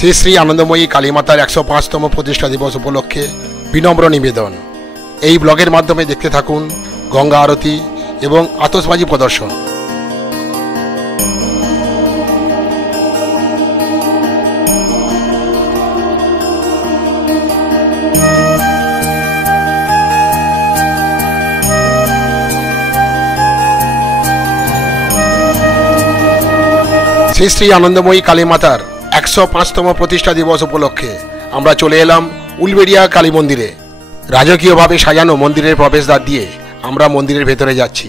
শ্রী শ্রী আনন্দময়ী কালীমাতার 105তম প্রতিষ্ঠা দিবস উপলক্ষে বিনম্র নিবেদন, এই ব্লগের মাধ্যমে দেখতে থাকুন গঙ্গা আরতি এবং আতশবাজি প্রদর্শন। শ্রী শ্রী আনন্দময়ী কালীমাতার 105তম প্রতিষ্ঠা দিবস উপলক্ষে আমরা চলে এলাম উলবেড়িয়া কালী মন্দিরে। রাজকীয়ভাবে সাজানো মন্দিরের প্রবেশদ্বার দিয়ে আমরা মন্দিরের ভেতরে যাচ্ছি।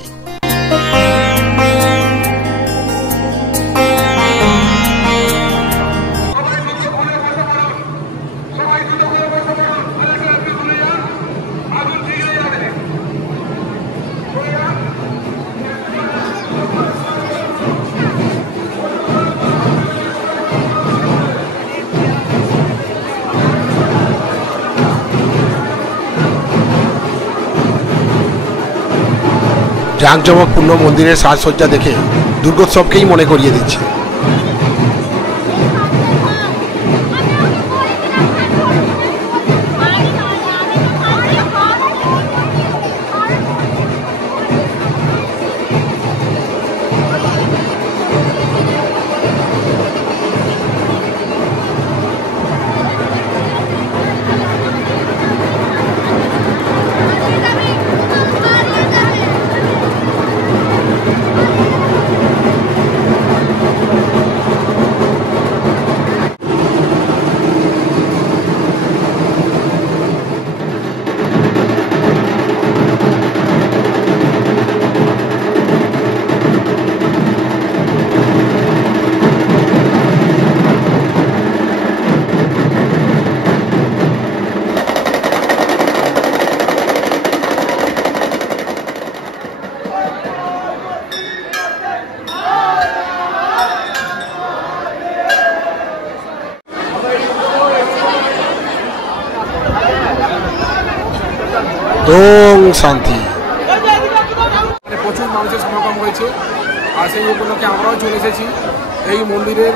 জাঁকজমকপূর্ণ মন্দিরের সাজসজ্জা দেখে দুর্গোৎসবকেই মনে করিয়ে দিচ্ছে। শান্তি প্রচুর মানুষের সমাগম হয়েছে, আর সেই উপলক্ষে আমরাও চলে এসেছি এই মন্দিরের।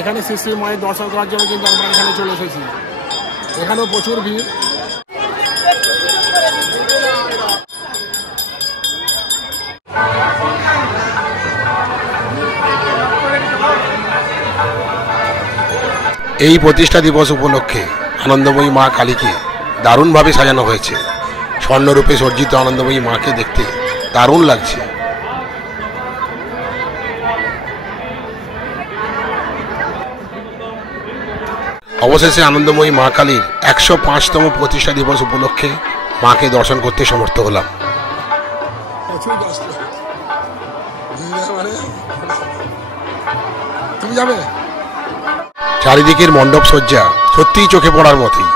এখানে শ্রী শ্রী মায়ের দর্শন করার জন্য কিন্তু আমরা এখানে চলে এসেছি। এখানেও প্রচুর ভিড়। এই প্রতিষ্ঠা দিবস উপলক্ষে আনন্দময়ী মা কালীকে দারুণভাবে সাজানো হয়েছে। স্বর্ণরূপে সজ্জিত আনন্দময়ী মাকে দেখতে দারুণ লাগছে। অবশেষে আনন্দময়ী মা কালীর 105তম প্রতিষ্ঠা দিবস উপলক্ষে মাকে দর্শন করতে সমর্থ হলাম। তুমি যাবে? চারিদিকের মণ্ডপ সজ্জা সত্যিই চোখে পড়ার মতোই।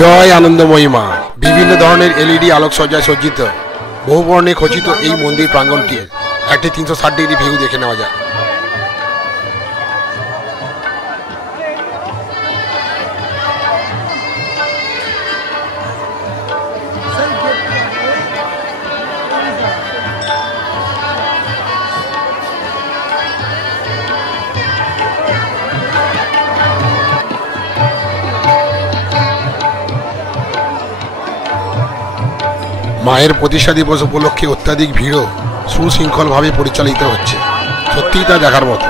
জয় আনন্দময়ী মা। বিভিন্ন ধরনের এলইডি আলোকসজ্জায় সজ্জিত বহু বর্ণে খচিত এই মন্দির প্রাঙ্গণটির একটি 360 ডিগ্রি ভিউ দেখে নেওয়া যায়। মায়ের প্রতিষ্ঠা দিবস উপলক্ষে অত্যাধিক ভিড়ও সুশৃঙ্খলভাবে পরিচালিত হচ্ছে, সত্যিই তা দেখার মতো।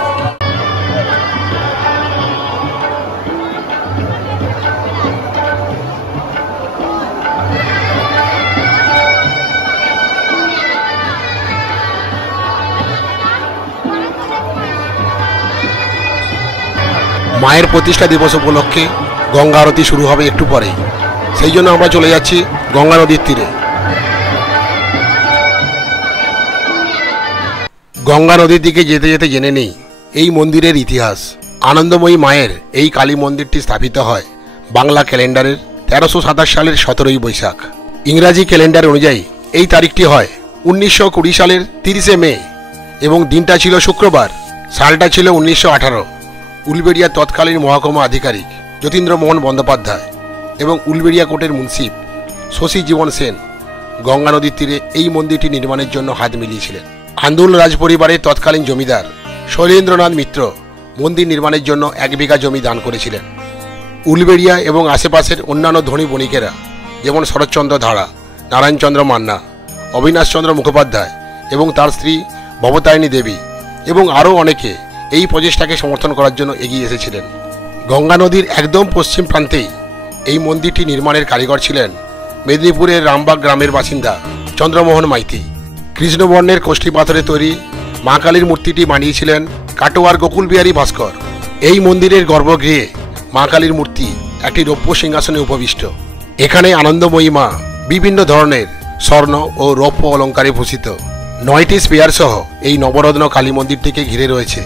মায়ের প্রতিষ্ঠা দিবস উপলক্ষে গঙ্গা আরতি শুরু হবে একটু পরেই, সেই জন্য আমরা চলে যাচ্ছি গঙ্গা নদীর তীরে। গঙ্গা নদীর দিকে যেতে যেতে জেনে নেই এই মন্দিরের ইতিহাস। আনন্দময়ী মায়ের এই কালী মন্দিরটি স্থাপিত হয় বাংলা ক্যালেন্ডারের 1327 সালের 17ই বৈশাখ। ইংরাজি ক্যালেন্ডার অনুযায়ী এই তারিখটি হয় 1920 সালের 30শে মে এবং দিনটা ছিল শুক্রবার। সালটা ছিল 1918। উলবেড়িয়ার তৎকালীন মহকুমা আধিকারিক যতীন্দ্রমোহন বন্দ্যোপাধ্যায় এবং উলবেড়িয়া কোর্টের মুন্সিফ শশী জীবন সেন গঙ্গা নদীর তীরে এই মন্দিরটি নির্মাণের জন্য হাত মিলিয়েছিলেন। আন্দুল রাজ পরিবারের তৎকালীন জমিদার শৈলেন্দ্রনাথ মিত্র মন্দির নির্মাণের জন্য 1 বিঘা জমি দান করেছিলেন। উলবেড়িয়া এবং আশেপাশের অন্যান্য ধনী বণিকেরা যেমন শরৎচন্দ্র ধারা, নারায়ণচন্দ্র মান্না, অবিনাশচন্দ্র মুখোপাধ্যায় এবং তার স্ত্রী ভবতারিণী দেবী এবং আরও অনেকে এই প্রচেষ্টাকে সমর্থন করার জন্য এগিয়ে এসেছিলেন। গঙ্গা নদীর একদম পশ্চিম প্রান্তেই এই মন্দিরটি নির্মাণের কারিগর ছিলেন মেদিনীপুরের রামবাগ গ্রামের বাসিন্দা চন্দ্রমোহন মাইতি। কৃষ্ণবর্ণের কোষ্ঠী পাথরে তৈরি মা কালীর মূর্তিটি বানিয়েছিলেন কাটোয়ার গোকুল বিহারী ভাস্কর। এই মন্দিরের গর্ভগৃহে মা কালীর মূর্তি একটি রৌপ্য সিংহাসনে উপবিষ্ট। এখানে আনন্দময়ী মা বিভিন্ন ধরনের স্বর্ণ ও রৌপ্য অলঙ্কারে ভূষিত। 9টি স্পেয়ার সহ এই নবরত্ন কালী মন্দিরটিকে ঘিরে রয়েছে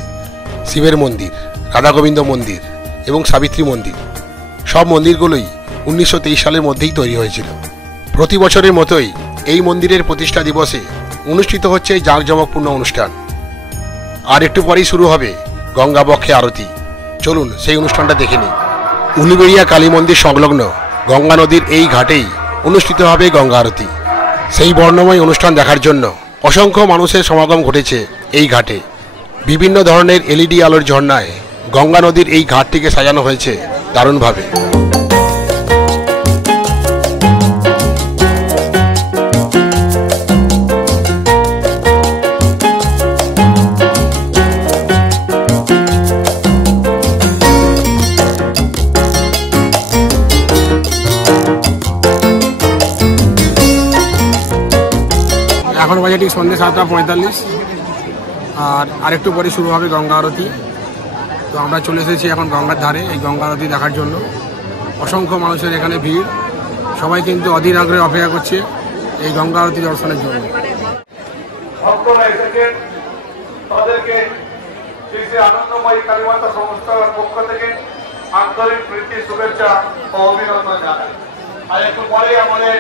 শিবের মন্দির, রাধাগোবিন্দ মন্দির এবং সাবিত্রী মন্দির। সব মন্দিরগুলোই 1923 সালের মধ্যেই তৈরি হয়েছিল। প্রতি বছরের মতোই এই মন্দিরের প্রতিষ্ঠা দিবসে অনুষ্ঠিত হচ্ছে জাঁকজমকপূর্ণ অনুষ্ঠান। আর একটু পরেই শুরু হবে গঙ্গা বক্ষে আরতি। চলুন সেই অনুষ্ঠানটা দেখে নিই। উলবেড়িয়া কালী মন্দির সংলগ্ন গঙ্গা নদীর এই ঘাটেই অনুষ্ঠিত হবে গঙ্গা আরতি। সেই বর্ণময় অনুষ্ঠান দেখার জন্য অসংখ্য মানুষের সমাগম ঘটেছে এই ঘাটে। বিভিন্ন ধরনের এলইডি আলোর ঝর্ণায় গঙ্গা নদীর এই ঘাটটিকে সাজানো হয়েছে দারুণভাবে। এখন বাজে ঠিক সন্ধ্যে 7:45 আর আরেকটু পরে শুরু হবে গঙ্গা আরতি। তো আমরা চলে এসেছি এখন গঙ্গার ধারে এই গঙ্গা আরতি দেখার জন্য। অসংখ্য মানুষের এখানে ভিড়, সবাই কিন্তু অধীর আগ্রহে অপেক্ষা করছে এই গঙ্গা আরতি দর্শনের জন্য। ভক্তরা এসেছেন, তাদেরকে শ্রী আনন্দময়ী কালীমাতা সংস্থার পক্ষ থেকে আন্তরিক প্রীতি, শুভেচ্ছা ও অভিনন্দন জানাই। আর একটু পরে আমাদের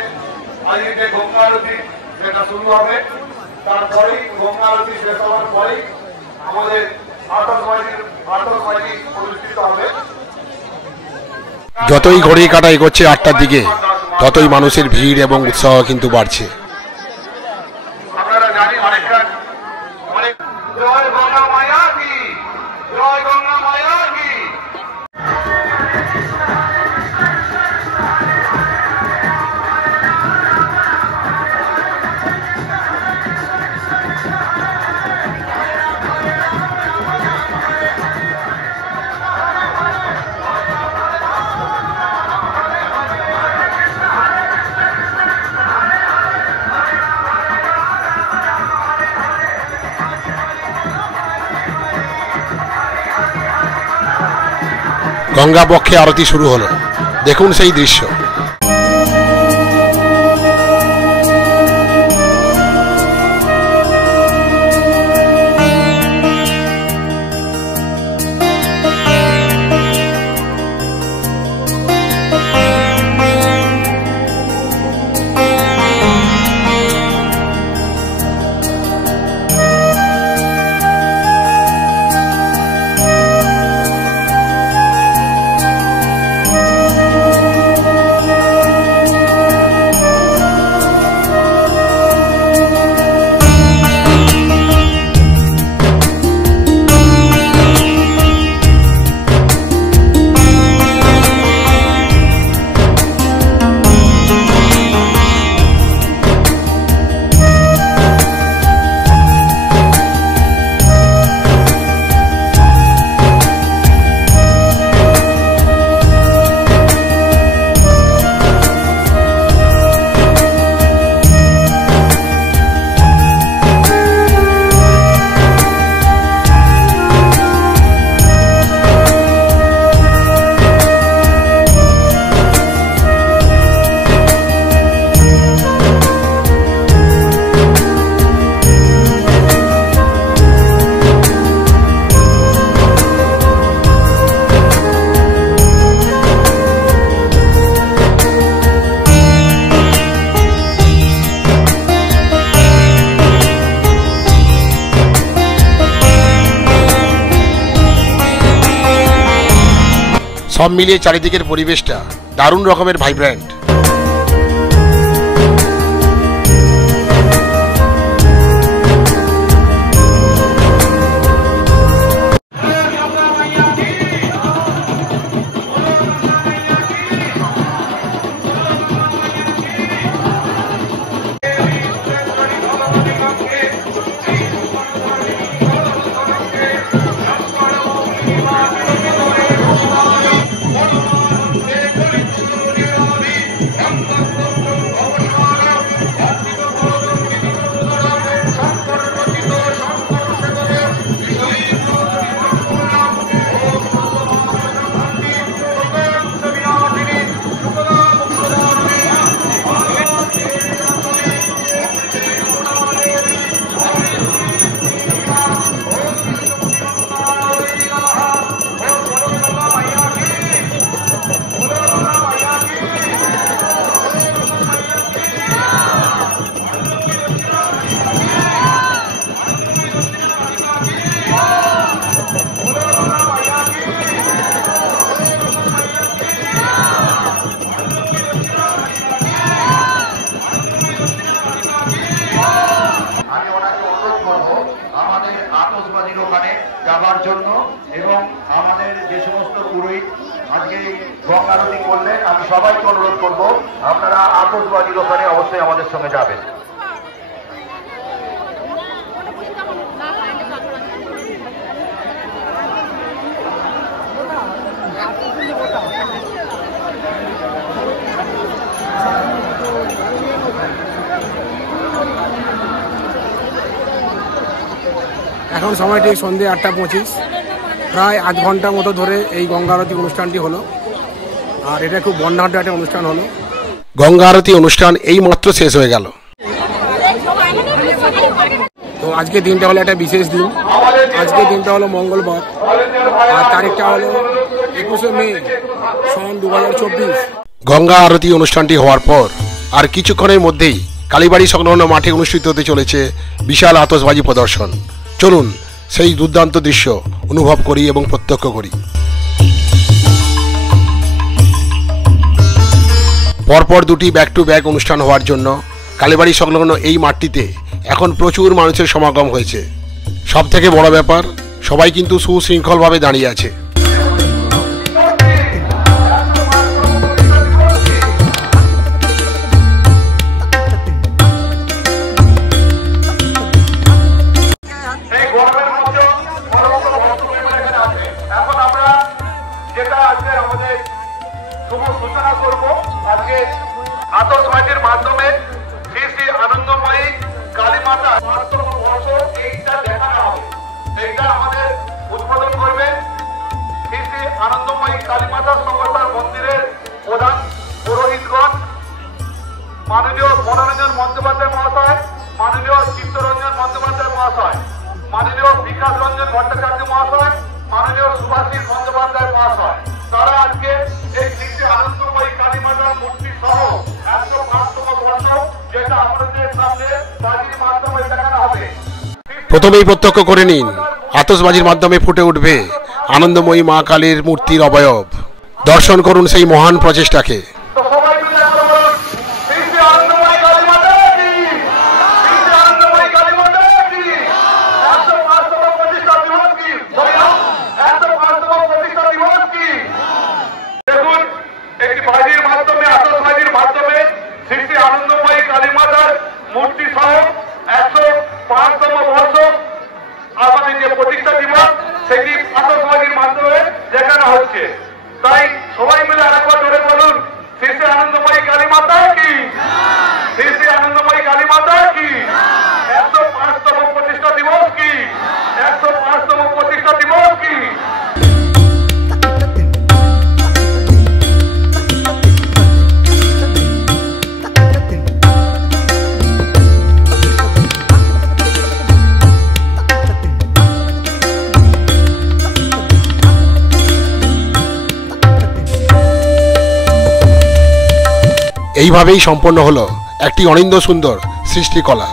আজকে যে গঙ্গা আরতি সেটা শুরু হবে। তারপরেই গঙ্গা আরতি শেষ হওয়ার পরেই আমাদের আতশবাজি অনুষ্ঠিত হবে। যতই ঘড়ির কাঁটা এগোচ্ছে 8টার দিকে ততই মানুষের ভিড় এবং উৎসাহ কিন্তু বাড়ছে। আপনারা জানি অনেক জয় গঙ্গা মায়া কি, জয় গঙ্গা মায়া কি। গঙ্গা বক্ষে আরতি শুরু হলো, দেখুন সেই দৃশ্য। সব মিলিয়ে চারিদিকের পরিবেশটা দারুণ রকমের ভাইব্রেন্ট। যাবার জন্য এবং আমাদের যে সমস্ত পুরোহিত আজকে গঙ্গা আরতি করলেন, আমি সবাইকে অনুরোধ করব আপনারা আতশবাজির ওখানে অবশ্যই আমাদের সঙ্গে যাবেন। এখন সময়টি সন্ধ্যে 8:25, প্রায় আধ ঘন্টা মতো ধরে এই গঙ্গা আরতি অনুষ্ঠানটি হলো। আর এটা খুব বর্ণাঢ্য একটা অনুষ্ঠান হলো। গঙ্গা আরতি অনুষ্ঠান এই মাত্র শেষ হয়ে গেল। তো আজকে দিনটা হলো একটা বিশেষ দিন। আজকে দিনটা হলো মঙ্গলবার, আর তারিখটা হলো 21শে মে সন 2024। গঙ্গা আরতি অনুষ্ঠানটি হওয়ার পর আর কিছুক্ষণের মধ্যেই কালীবাড়ি সংলগ্ন মাঠে অনুষ্ঠিত হতে চলেছে বিশাল আতশবাজি প্রদর্শন। চলুন সেই দুর্দান্ত দৃশ্য অনুভব করি এবং প্রত্যক্ষ করি। পরপর দুটি ব্যাক টু ব্যাক অনুষ্ঠান হওয়ার জন্য কালীবাড়ি সংলগ্ন এই মাঠটিতে এখন প্রচুর মানুষের সমাগম হয়েছে। সব থেকে বড় ব্যাপার, সবাই কিন্তু সুশৃঙ্খলভাবে দাঁড়িয়ে আছে। সূচনা করব আজকে আতশবাজির মাধ্যমে শ্রী শ্রী আনন্দময়ী কালীমাতা এইটা দেখানো হবে। এইটা আমাদের উদ্বোধন করবেন শ্রী শ্রী আনন্দময়ী কালীমাতা সংস্থার মন্দিরের প্রধান পুরোহিতগণ, মাননীয় মনোরঞ্জন বন্দ্যোপাধ্যায় মহাশয়, মাননীয় চিত্তরঞ্জন বন্দ্যোপাধ্যায় মহাশয়, মাননীয় বিকাশ রঞ্জন ভট্টাচার্য মহাশয়, মাননীয় সুভাষিস বন্দ্যোপাধ্যায় মহাশয়। তারা আজকে এই শ্রী শ্রী আনন্দময়ী কালীমাতার মূর্তি সহ 105তম বর্ষ, যেটা আমাদের সামনে বাজির মাধ্যমে দেখানো হবে। প্রথমেই প্রত্যক্ষ করে নিন, আতশবাজির মাধ্যমে ফুটে উঠবে আনন্দময়ী মা কালীর মূর্তির অবয়ব। দর্শন করুন সেই মহান প্রচেষ্টাকে। মূর্তি সহ 105তম বর্ষ আমাদের যে প্রতিষ্ঠা দিবস, সেটি আতশবাজির মাধ্যমে দেখানো হচ্ছে। তাই সবাই মিলে আরেকবার জোরে বলুন, শ্রী শ্রী আনন্দময়ী কালীমাতা কি, শ্রী শ্রী আনন্দময়ী কালীমাতা কি। 105তম প্রতিষ্ঠা দিবস কি, 105তম প্রতিষ্ঠা দিবস কি। এইভাবেই সম্পন্ন হলো একটি অনিন্দ সুন্দর সৃষ্টিকলা।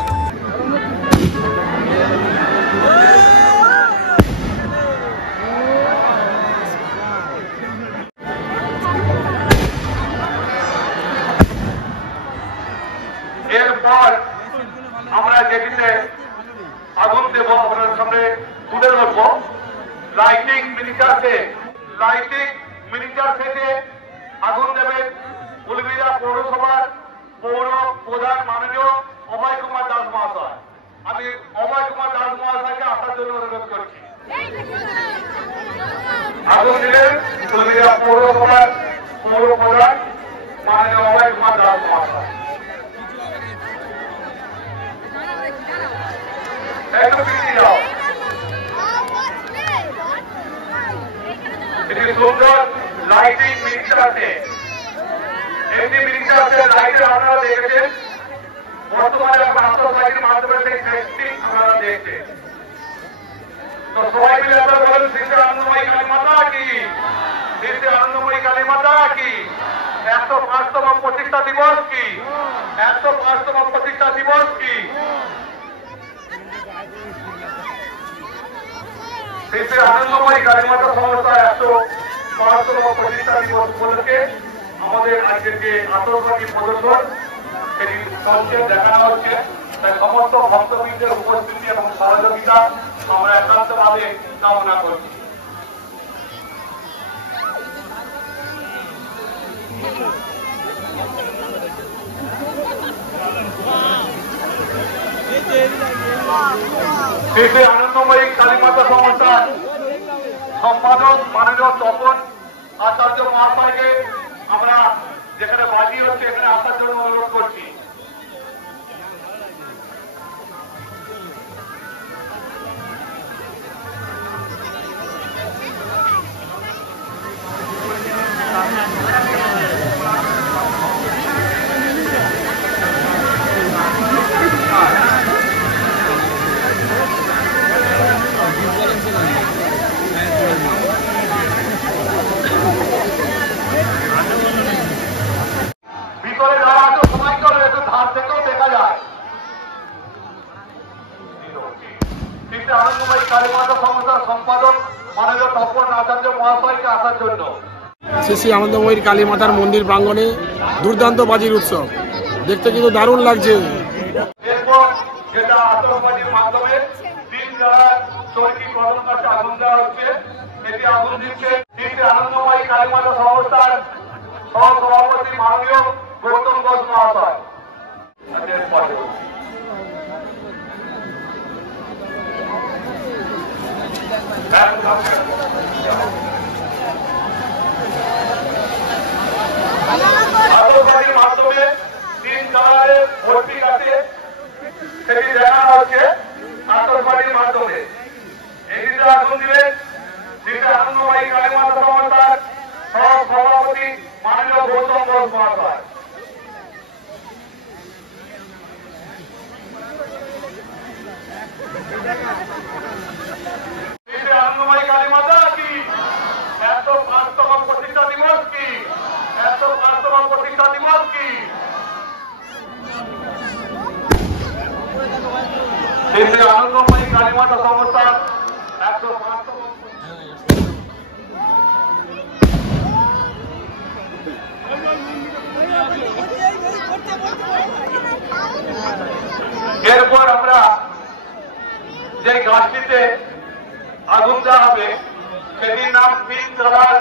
উদ্দেশ্যে আগুন দেব, আপনার সামনে তুলে ধরবো। লাইটিং মিনিচার থেকে আগুন দেবেন উলবেড়িয়া পৌরসভার পৌর প্রধান মাননীয় অভয় কুমার দাস মহাশয়। আমি অভয় কুমার দাস মহাশয়কে আসার জন্য অনুরোধ করছি। আগুন দিলেন উলবেড়িয়া পৌরসভার পৌর প্রধান মাননীয় অভয় কুমার দাস মহাশয়। একটু পিছিয়ে যাও। এটি সুন্দর লাইটিং মিনিচার আছে। এমনি মিনিচার আছে লাইটের আপনারা দেখেছেন, বর্তমানে এখন আন্তর্জাতিক মাধ্যমে সেই সেটটি আপনারা দেখছেন। তো সবাই মিলে আপনারা বলেন শ্রী আনন্দময়ী কালী মাতা কি, শ্রী আনন্দময়ী কালী মাতা কি। 105তম প্রতিষ্ঠা দিবস কি, 105তম প্রতিষ্ঠা দিবস কি। শ্রী আনন্দময়ী কালী মাতা সংস্থা 105তম প্রতিষ্ঠা দিবস উপলক্ষে আমাদের আজকের যে আতশবাজি প্রদর্শন সেটি চলছে, দেখানো হচ্ছে। তাই সমস্ত ভক্তবৃন্দের উপস্থিতি এবং সহযোগিতা আমরা একান্তভাবে কামনা করছি। শ্রী আনন্দময়ী কালী মাতা সংস্থার সম্পাদক মাননীয় তপন আচার্য মহাশয়কে আমরা যেখানে বাজি হচ্ছে এখানে আসার জন্য অনুরোধ করছি। ভিতরে যারা আছে সময় করে একটু ধার থেকেও দেখা যায়। আনন্দময়ী কালী মাতা সংস্থার সম্পাদক মাননীয় তপন আচার্য মহাশয়কে আসার জন্য। শ্রী আনন্দময়ীর কালী মাতার মন্দির প্রাঙ্গণে দুর্দান্ত বাজির উৎসব দেখতে কিন্তু দারুণ লাগছে। এরপর যেটা আতশবাজির মাধ্যমে দিন যারা চরকি কদম কাছে আগুন দেওয়া হচ্ছে, এটি আগুন দিচ্ছে শ্রী আনন্দময়ী কালী মাতা সংস্থার সহসভাপতি মাননীয় গৌতম ঘোষ মহাশয়। আতশবাজির মাধ্যমে তিন কালারে ভর্তি আছে সেটি দেখানো হচ্ছে আতশবাজির মাধ্যমে। এটিতে আগুন দিলেন শ্রী আনন্দময়ী কালী মাতা সংস্থার সহসভাপতি মাননীয় গৌতম ঘোষ মহাশয়। শ্রী আনন্দময়ী কালী মাতা কি, 105তম প্রতিষ্ঠা দিবস কি, 105তম প্রতিষ্ঠা দিবস কি। শ্রী আনন্দময়ী কালী মাতা সংস্থার 105তম। এরপর আমরা যে গাছটিতে আগুন দেওয়া হবে সেটির নাম পিঙ্ক কালার।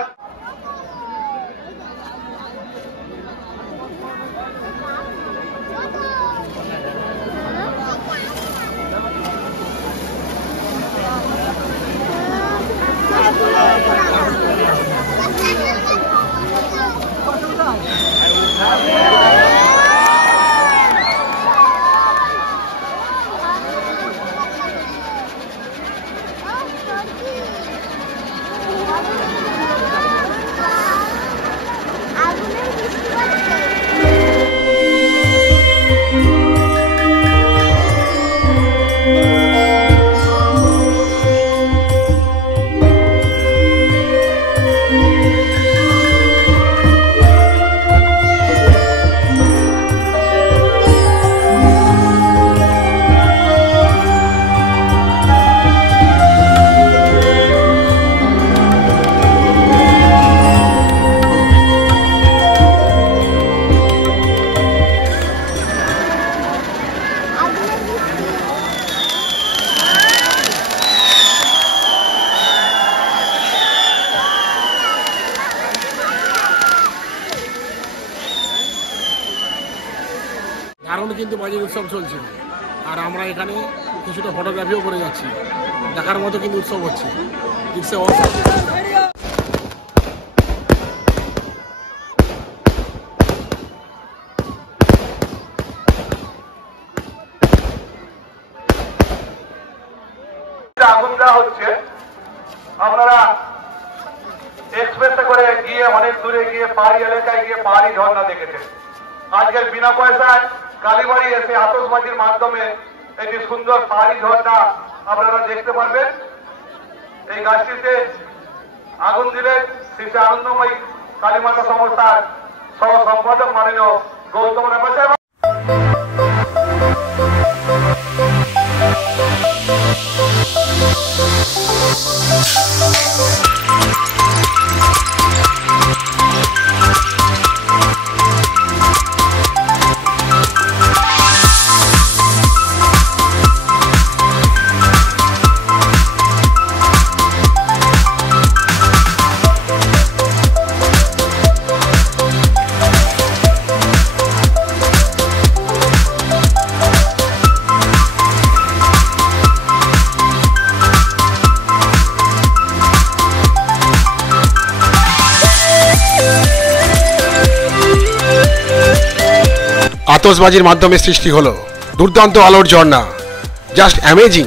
কিন্তু বাজির উৎসব চলছে, আর আমরা এখানে কিছুটা ফটোগ্রাফিও করে যাচ্ছি। দেখার মতো কিন্তু উৎসব হচ্ছে। আগুন দেওয়া হচ্ছে। আপনারা এক্সপ্রেসে করে গিয়ে অনেক দূরে গিয়ে পাহাড়ি এলাকায় গিয়ে পাহাড়ি ঝর্ণা দেখেছেন। আজকের বিনা পয়সায় কালীবাড়ি এসে আতশবাজির মাধ্যমে একটি সুন্দর পাহাড়ি ঝর্ণা আপনারা দেখতে পারবেন। এই গাছটিতে আগুন দিলে শ্রী আনন্দময়ী কালীমাতা সংস্থার সহ সম্পাদক মাননীয় গৌতম রায়। আতশবাজির মাধ্যমে সৃষ্টি হলো দুর্দান্ত আলোর ঝর্ণা। Just amazing.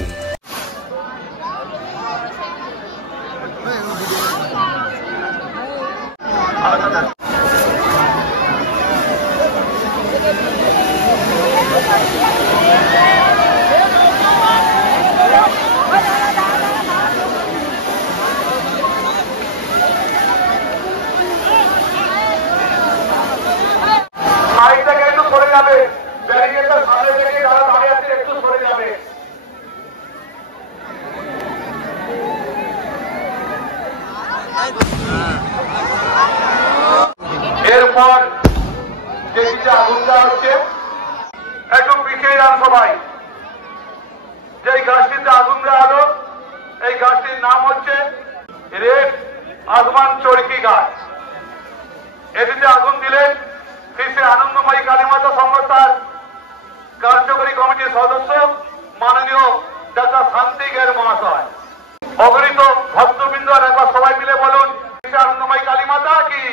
এরপর যেটিতে আগুন দেওয়া হচ্ছে, একটু পিছিয়ে যান সবাই। যে গাছটিতে আগুন দেওয়া হলো এই গাছটির নাম হচ্ছে রেড আসমান চরকি গাছ। এটিতে আগুন দিলেন শ্রী আনন্দময়ী কালীমাতা সংস্থার কার্যকরী কমিটির সদস্য মাননীয় ডাক্তার শান্তি গের মহাশয়। অগণিত ভক্তবৃন্দ একবার সবাই মিলে বলুন, শ্রী আনন্দময়ী কালীমাতা কি,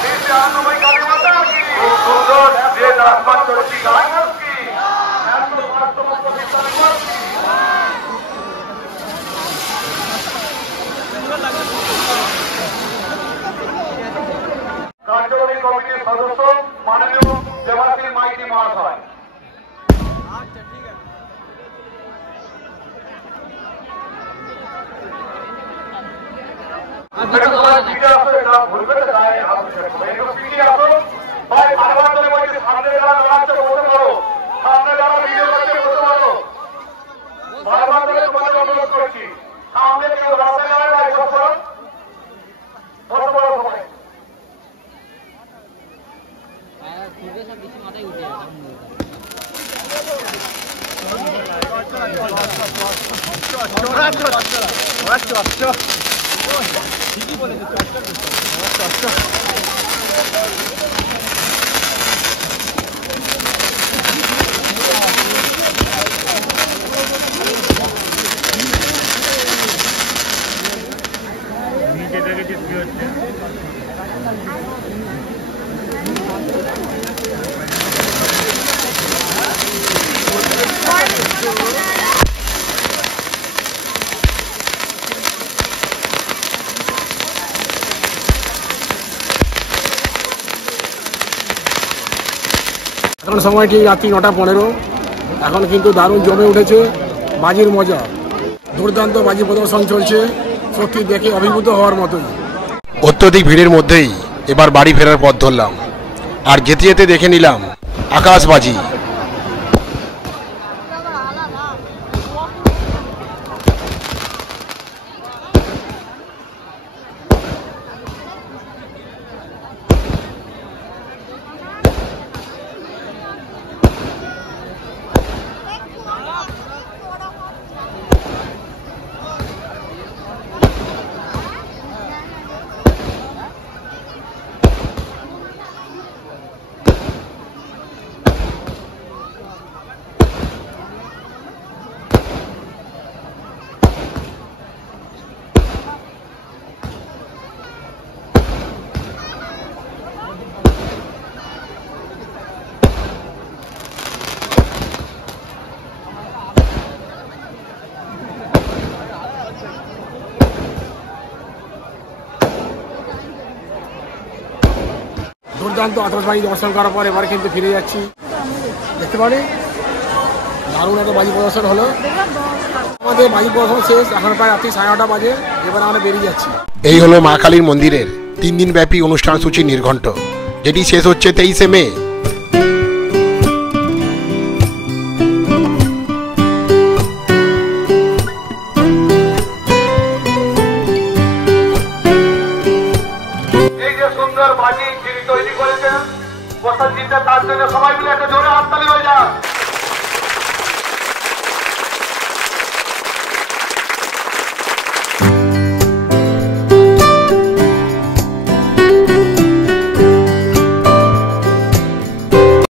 শ্রী আনন্দময়ী কালীমাতা কি। খুব সুন্দর রেড আসমান চরকি গাছ কি, কার্যকরী কমিটির সদস্য মাননীয় দেবাশিস মাইতি মহাশয়। এখন সময়টি রাত্রি 9:15। এখন কিন্তু দারুণ জমে উঠেছে বাজির মজা। দুর্দান্ত বাজি প্রদর্শন চলছে, সত্যি দেখে অভিভূত হওয়ার মতোই। অত্যধিক ভিড়ের মধ্যেই এবার বাড়ি ফেরার পথ ধরলাম, আর যেতে যেতে দেখে নিলাম আকাশবাজি। দুর্দান্ত আতশবাজি দর্শন করার পর এবারে কিন্তু ফিরে যাচ্ছি। দেখতে পারি দারুণ একটা বাজি প্রদর্শন হলো। আমাদের বাজি প্রদর্শন শেষ, এখন প্রায় রাত্রি 9:30 বাজে। এবার আমরা বেরিয়ে যাচ্ছি। এই হলো মা কালীর মন্দিরের 3 দিন ব্যাপী অনুষ্ঠান সূচি নির্ঘণ্ট, যেটি শেষ হচ্ছে 23শে মে।